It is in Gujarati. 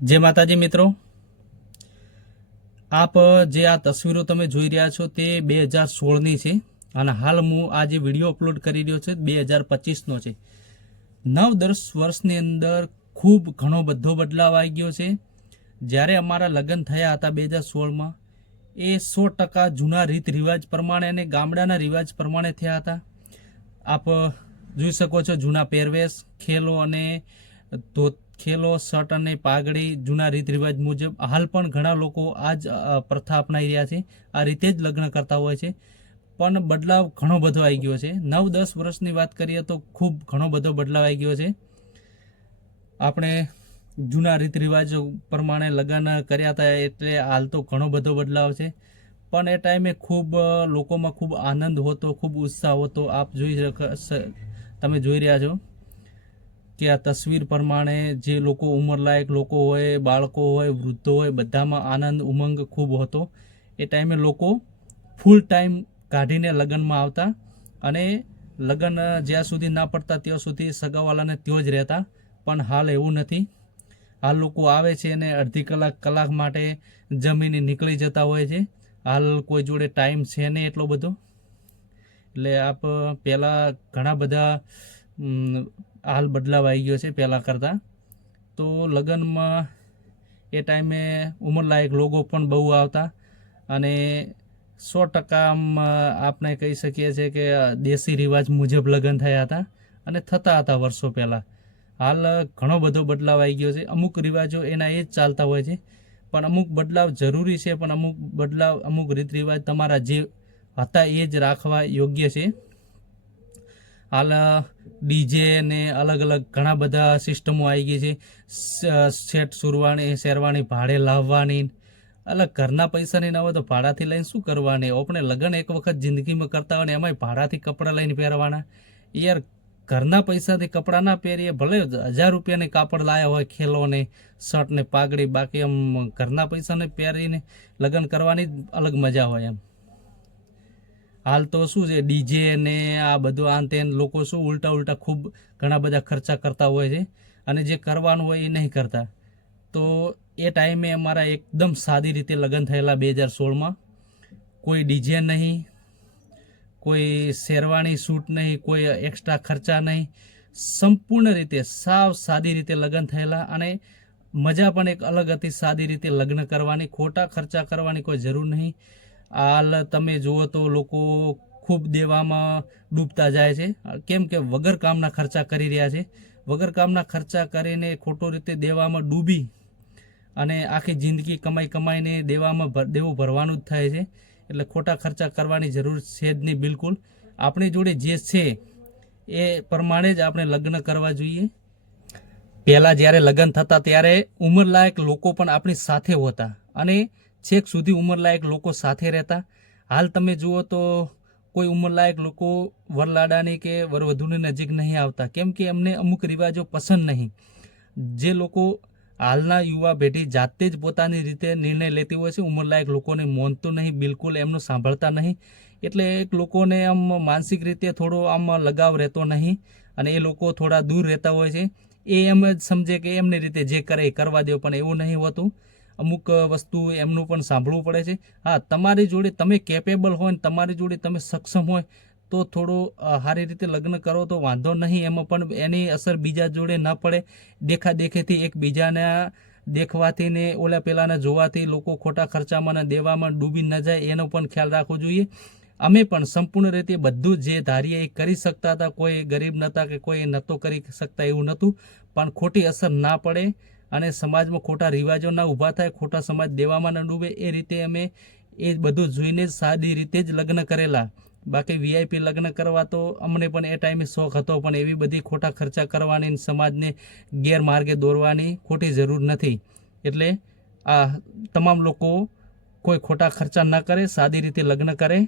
जय माताजी मित्रों, आप जे आ तस्वीरों तमे જોઈ રહ્યા છો તે 2016 ની છે અને હાલ હું આ જે વિડીયો અપલોડ કરી રહ્યો છે 2025 નો છે। 9-10 વર્ષની અંદર ખૂબ ઘણો બધો બદલાવ આવી ગયો છે। જ્યારે અમારા લગ્ન થયા હતા 2016 માં એ 100% જૂના રીત રિવાજ પ્રમાણે અને ગામડાના રિવાજ પ્રમાણે થયા હતા। આપ જોઈ શકો છો જૂના પહેરવેશ, ખેલો અને ખેલો, શર્ટ અને પાઘડી જૂના રીત રિવાજ મુજબ હાલ પણ ઘણા લોકો આ જ પ્રથા અપનાવી રહ્યા છે। આ રીતે જ લગ્ન કરતા હોય છે, પણ બદલાવ ઘણો બધો આવી ગયો છે। 9-10 વર્ષની વાત કરીએ તો ખૂબ ઘણો બધો બદલાવ આવી ગયો છે। આપણે જૂના રીત રિવાજ પ્રમાણે લગ્ન કર્યા હતા એટલે હાલ તો ઘણો બધો બદલાવ છે, પણ એ ટાઈમે ખૂબ લોકોમાં ખૂબ આનંદ હતો, ખૂબ ઉત્સાહ હતો। આપ તમે જોઈ રહ્યા છો કે આ તસવીર પ્રમાણે જે લોકો ઉંમરલાયક લોકો હોય, બાળકો હોય, વૃદ્ધો હોય, બધામાં આનંદ ઉમંગ ખૂબ હતો। એ ટાઈમે લોકો ફૂલ ટાઈમ કાઢીને લગ્નમાં આવતા અને લગ્ન જ્યાં સુધી ના પડતા ત્યાં સુધી સગાવાલાને ત્યાં જ રહેતા, પણ હાલ એવું નથી। હાલ લોકો આવે છે અને અડધી કલાક માટે જમીને નીકળી જતા હોય છે। હાલ કોઈ જોડે ટાઈમ છે નહીં એટલો બધો, એટલે આપ પહેલાં ઘણા બધા હાલ બદલાવ આવી ગયો છે પહેલાં કરતાં। તો લગ્નમાં એ ટાઈમે ઉંમરલાયક લોકો પણ બહુ આવતા અને 100% આમ આપણે કહી શકીએ છીએ કે દેશી રિવાજ મુજબ લગ્ન થયા હતા અને થતા હતા વર્ષો પહેલાં। હાલ ઘણો બધો બદલાવ આવી ગયો છે। અમુક રિવાજો એના એ જ ચાલતા હોય છે, પણ અમુક બદલાવ જરૂરી છે, પણ અમુક રીત રિવાજ તમારા જે હતા એ જ રાખવા યોગ્ય છે। હાલ ડીજે ને અલગ અલગ ઘણા બધા સિસ્ટમો આવી ગઈ છે। સેટ શેરવાની ભાડે લાવવાની, અલગ ઘરના પૈસાની ના હોય તો ભાડાથી લઈને શું કરવાની? આપણે લગ્ન એક વખત જિંદગીમાં કરતા હોય ને એમાંય ભાડાથી કપડાં લઈને પહેરવાના। યાર, ઘરના પૈસાથી કપડાં ના પહેરીએ, ભલે 1000 રૂપિયાની કાપડ લાયા હોય, ખેલોને શર્ટ ને પાઘડી, બાકી આમ ઘરના પૈસાને પહેરીને લગ્ન કરવાની અલગ મજા હોય એમ। હાલ તો શું છે, ડીજે ને આ બધું આન તેન લોકો શું ઉલટા ખૂબ ઘણા બધા ખર્ચા કરતા હોય છે અને જે કરવાનું હોય એ નહીં કરતા। તો એ ટાઈમે અમારા એકદમ સાદી રીતે લગ્ન થયેલા 2016માં। કોઈ ડીજે નહીં, કોઈ શેરવાણી સૂટ નહીં, કોઈ એક્સ્ટ્રા ખર્ચા નહીં, સંપૂર્ણ રીતે સાવ સાદી રીતે લગ્ન થયેલા અને મજા પણ એક અલગ હતી સાદી રીતે લગ્ન કરવાની। ખોટા ખર્ચા કરવાની કોઈ જરૂર નહીં। હાલ તમે જુઓ તો લોકો ખૂબ દેવામાં ડૂબતા જાય છે, કેમ કે વગર કામના ખર્ચા કરી રહ્યા છે। વગર કામના ખર્ચા કરીને ખોટો રીતે દેવામાં ડૂબી અને આખી જિંદગી કમાઈને દેવું ભરવાનું જ થાય છે। એટલે ખોટા ખર્ચા કરવાની જરૂર છે જ નહીં બિલકુલ। આપણી જોડે જે છે એ પ્રમાણે જ આપણે લગ્ન કરવા જોઈએ। પહેલાં જ્યારે લગ્ન થતા ત્યારે ઉંમરલાયક લોકો પણ આપણી સાથે હોતા અને છેક સુધી ઉંમરલાયક લોકો સાથે રહેતા। હાલ તમે જુઓ તો કોઈ ઉંમરલાયક લોકો વરલાડાની કે વરવધુની નજીક નહીં આવતા, કેમ કે એમને અમુક રિવાજો પસંદ નહીં। જે લોકો હાલના યુવા પેઢી જાતે જ પોતાની રીતે નિર્ણય લેતી હોય છે, ઉંમરલાયક લોકોને માનતું નહીં બિલકુલ, એમનું સાંભળતા નહીં, એટલે એક લોકોને આમ માનસિક રીતે થોડો આમ લગાવ રહેતો નહીં અને એ લોકો થોડા દૂર રહેતા હોય છે। એ એમ જ સમજે કે એમની રીતે જે કરે એ કરવા દો, પણ એવું નહીં હોતું। અમુક વસ્તુ એમનું પણ સાંભળવું પડે છે। હા, તમારી જોડે તમે કેપેબલ હોય ને તમારી જોડે તમે સક્ષમ હોય તો થોડો સારી રીતે લગ્ન કરો તો વાંધો નહીં, એમાં પણ એની અસર બીજા જોડે ન પડે। દેખાદેખીથી એકબીજાના દેખવાથી ને ઓલા પેલાના જોવાથી લોકો ખોટા ખર્ચામાં ને દેવામાં ડૂબી ન જાય એનો પણ ખ્યાલ રાખવો જોઈએ। અમે પણ સંપૂર્ણ રીતે બધું જે ધારીએ એ કરી શકતા હતા, કોઈ ગરીબ નહોતા કે કોઈ નહોતો કરી શકતા એવું નહોતું, પણ ખોટી અસર ના પડે અને સમાજમાં ખોટા રિવાજો ના ઊભા થાય, ખોટા સમાજ દેવામાં ન ડૂબે એ રીતે અમે એ બધું જોઈને જ સાદી રીતે જ લગ્ન કરેલા। બાકી વીઆઈપી લગ્ન કરવા તો અમને પણ એ ટાઈમે શોખ હતો, પણ એવી બધી ખોટા ખર્ચા કરવાની, સમાજને ગેરમાર્ગે દોરવાની ખોટી જરૂર નથી। એટલે આ તમામ લોકો કોઈ ખોટા ખર્ચા ન કરે, સાદી રીતે લગ્ન કરે।